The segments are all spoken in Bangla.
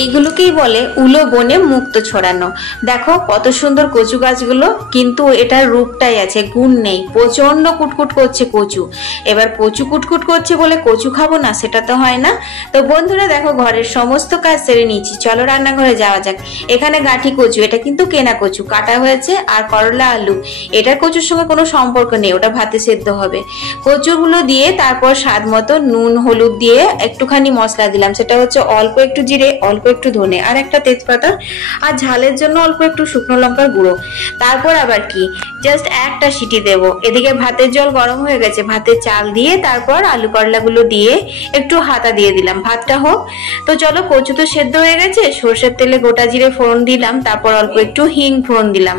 এইগুলোকেই বলে উলো বনে মুক্ত ছড়ানো। দেখো কত সুন্দর কচু গাছগুলো, কিন্তু এটার রূপটাই আছে, গুণ নেই। প্রচন্ড কুটকুট করছে কচু। এবার কচু কুটকুট করছে বলে কচু খাবো না, সেটা তো হয় না। তো বন্ধুরা দেখো ঘরের সমস্ত কাজ সেরে নিয়েছি, চলো রান্নাঘরে যাওয়া যাক। এখানে গাঁঠি কচু, এটা কিন্তু কেনা কচু, কাটা হয়েছে। আর করলা আলু, এটার কচুর সঙ্গে কোনো সম্পর্ক নেই, ওটা ভাতে সেদ্ধ হবে। কচুগুলো দিয়ে তারপর স্বাদ মতো নুন হলুদ দিয়ে একটুখানি মশলা দিলাম, সেটা হচ্ছে অল্প একটু জিরে, অল্প একটু ধনে আর একটা তেজপাতা, আর ঝালের জন্য অল্প একটু শুকনো লঙ্কার গুঁড়ো। তারপর আবার কি, জাস্ট একটা সিটি দেব। এদিকে ভাতের জল গরম হয়ে গেছে, ভাতের চাল দিয়ে তারপর আলু করলাগুলো দিয়ে একটু হাতা দিয়ে দিলাম, ভাতটা হোক। তো চলো, কচু তো সেদ্ধ হয়ে গেছে, সর্ষের তেলে গোটা জিরে ফোড়ন দিলাম, তারপর অল্প একটু হিং ফোড়ন দিলাম।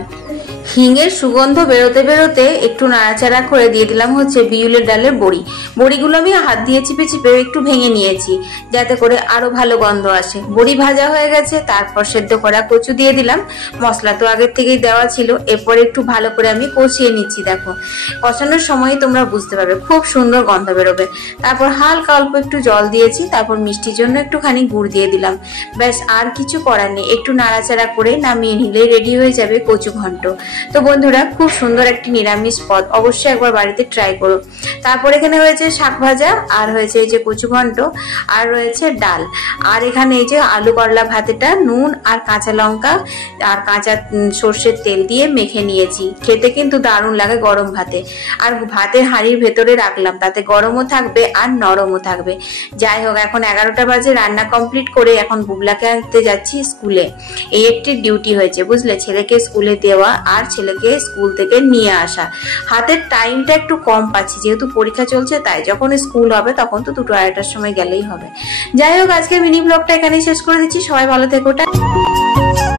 হিঙের সুগন্ধ বেরোতে বেরোতে একটু নাড়াচাড়া করে দিয়ে দিলাম হচ্ছে বিউলির ডালের বড়ি। বড়িগুলো আমি হাত দিয়ে চিপে চিপে একটু ভেঙে নিয়েছি, যাতে করে আরো ভালো গন্ধ আসে। বড়ি ভাজা হয়ে গেছে, তারপর সেদ্ধ করা কচু দিয়ে দিলাম। মশলা তো আগের থেকেই দেওয়া ছিল, এরপর একটু ভালো করে আমি কষিয়ে নিচ্ছি। দেখো কষানোর সময় তোমরা বুঝতে পারবে, খুব সুন্দর গন্ধ বেরোবে। তারপর হালকা অল্প একটু জল দিয়েছি, তারপর মিষ্টির জন্য একটুখানি গুড় দিয়ে দিলাম। ব্যাস, আর কিছু করার নেই। একটু নাড়াচাড়া করে নামিয়ে নিলে রেডি হয়ে যাবে কচু ঘন্ট। তো বন্ধুরা, খুব সুন্দর একটি নিরামিষ পদ, অবশ্যই একবার বাড়িতে ট্রাই করো। তারপর এখানে হয়েছে শাক ভাজা, আর হয়েছে এই যে কচু ঘন্ট, আর রয়েছে ডাল, আর এখানে এই যে আলু করলা ভাতেটা নুন আর কাঁচা লঙ্কা আর কাঁচা সর্ষের তেল দিয়ে মেখে নিয়েছি। খেতে কিন্তু দারুণ লাগে গরম ভাতে। আর ভাতের হাঁড়ির ভেতরে রাখলাম, তাতে গরমও থাকবে আর নরমও থাকবে। যাই হোক, এখন 11টা বাজে, রান্না কমপ্লিট করে এখন বুবলাকে আনতে যাচ্ছি স্কুলে। এই একটি ডিউটি হয়েছে, বুঝলে, ছেলেকে স্কুলে দেওয়া আর ছেলেকে স্কুল থেকে নিয়ে আসা। হাতের টাইমটা একটু কম পাচ্ছি, যেহেতু পরীক্ষা চলছে, তাই যখন স্কুল হবে তখন তো 2টো 2:30টার সময় গেলেই হবে। যাই হোক, আজকে মিনি ব্লগটা এখানেই শেষ করে দিচ্ছি। সবাই ভালো থেকো।